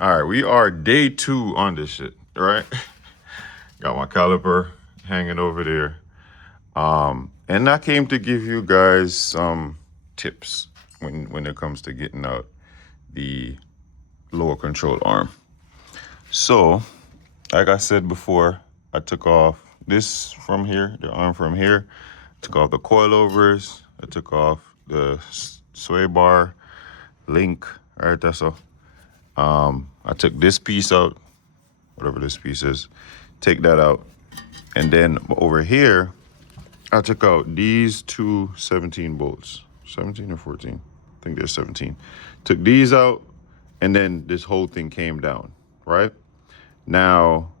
All right, we are day 2 on this shit, right? Got my caliper hanging over there. And I came to give you guys some tips when it comes to getting out the lower control arm. So, like I said before, I took off this from here, the arm from here, took off the coilovers, I took off the sway bar link, all right, that's all. I took this piece out, whatever this piece is, take that out. And then over here, I took out these two 17 bolts, 17 or 14, I think they're 17. Took these out, and then this whole thing came down, right? Now,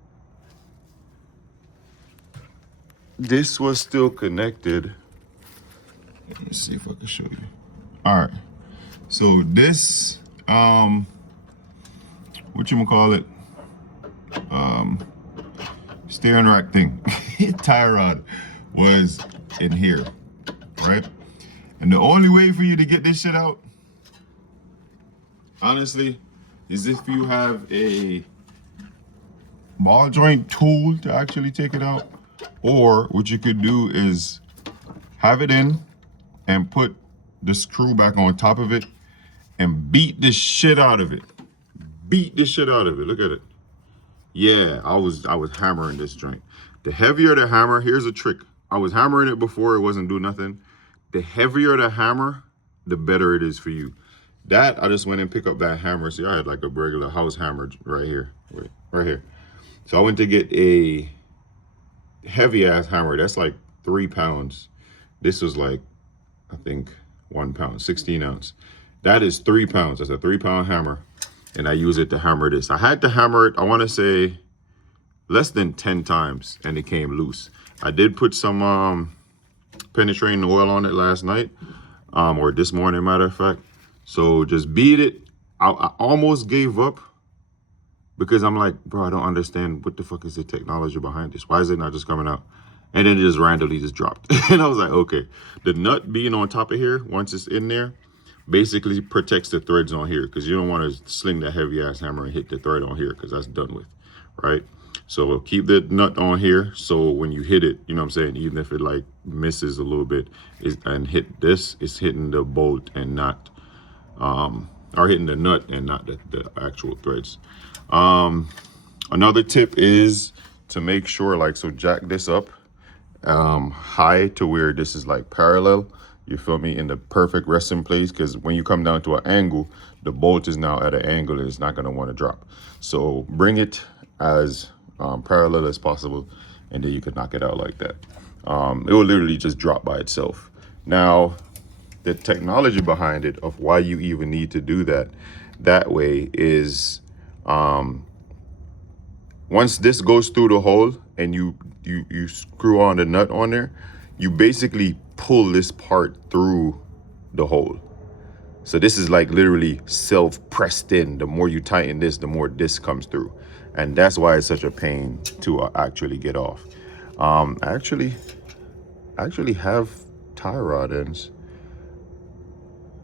this was still connected. Let me see if I can show you. All right, so this, whatchamacallit, steering rack thing, tie rod was in here, right? And the only way for you to get this shit out, honestly, is if you have a ball joint tool to actually take it out, or what you could do is have it in and put the screw back on top of it and beat the shit out of it. Beat the shit out of it. Look at it. Yeah, I was hammering this joint. The heavier the hammer, here's a trick. I was hammering it before, it wasn't doing nothing. The heavier the hammer, the better it is for you. That, I just went and picked up that hammer. See, I had like a regular house hammer right here. Wait, right here. So I went to get a heavy ass hammer. That's like 3 pounds. This was like, I think 1 pound, 16 ounce. That is 3 pounds. That's a 3 pound hammer. And I use it to hammer this. I had to hammer it, I want to say, less than 10 times, and it came loose. I did put some penetrating oil on it last night, or this morning, matter of fact. So just beat it. I almost gave up because I'm like, bro, I don't understand what the fuck is the technology behind this. Why is it not just coming out? And then it just randomly just dropped. And I was like, okay, the nut being on top of here, once it's in there, basically protects the threads on here, because you don't want to sling that heavy ass hammer and hit the thread on here, because that's done with, right? So we'll keep the nut on here, so when you hit it, you know what I'm saying, even if it like misses a little bit and hit this, it's hitting the bolt and not or hitting the nut and not the actual threads. Another tip is to make sure, like, so jack this up high to where this is like parallel, you feel me, in the perfect resting place, because when you come down to an angle, the bolt is now at an angle and it's not going to want to drop. So bring it as parallel as possible, and then you can knock it out like that. It will literally just drop by itself. Now, the technology behind it of why you even need to do that way is, once this goes through the hole and you screw on the nut on there, you basically pull this part through the hole. So this is like literally self-pressed in. The more you tighten this, the more this comes through. And that's why it's such a pain to actually get off. I actually have tie rod ends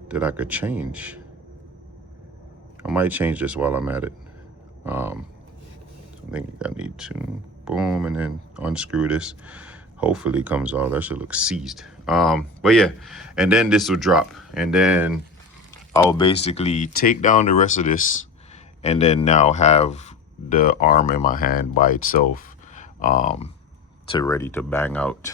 that I could change. I might change this while I'm at it. I think I need to, boom, and then unscrew this. Hopefully it comes off. That should look seized. But yeah, and then this will drop. And then I'll basically take down the rest of this, and then now have the arm in my hand by itself, to ready to bang out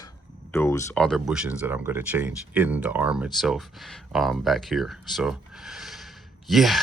those other bushings that I'm gonna change in the arm itself, back here. So yeah,